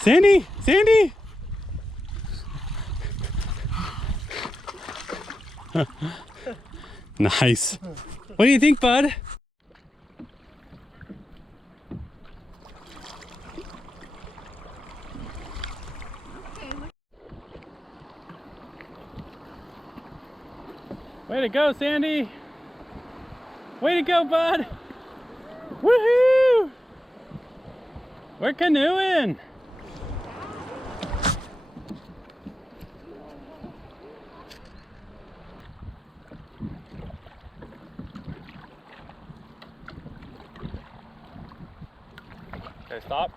Sandy, Sandy. Nice. What do you think, bud? Way to go, Sandy. Way to go, bud. Woohoo! We're canoeing. Okay, stop.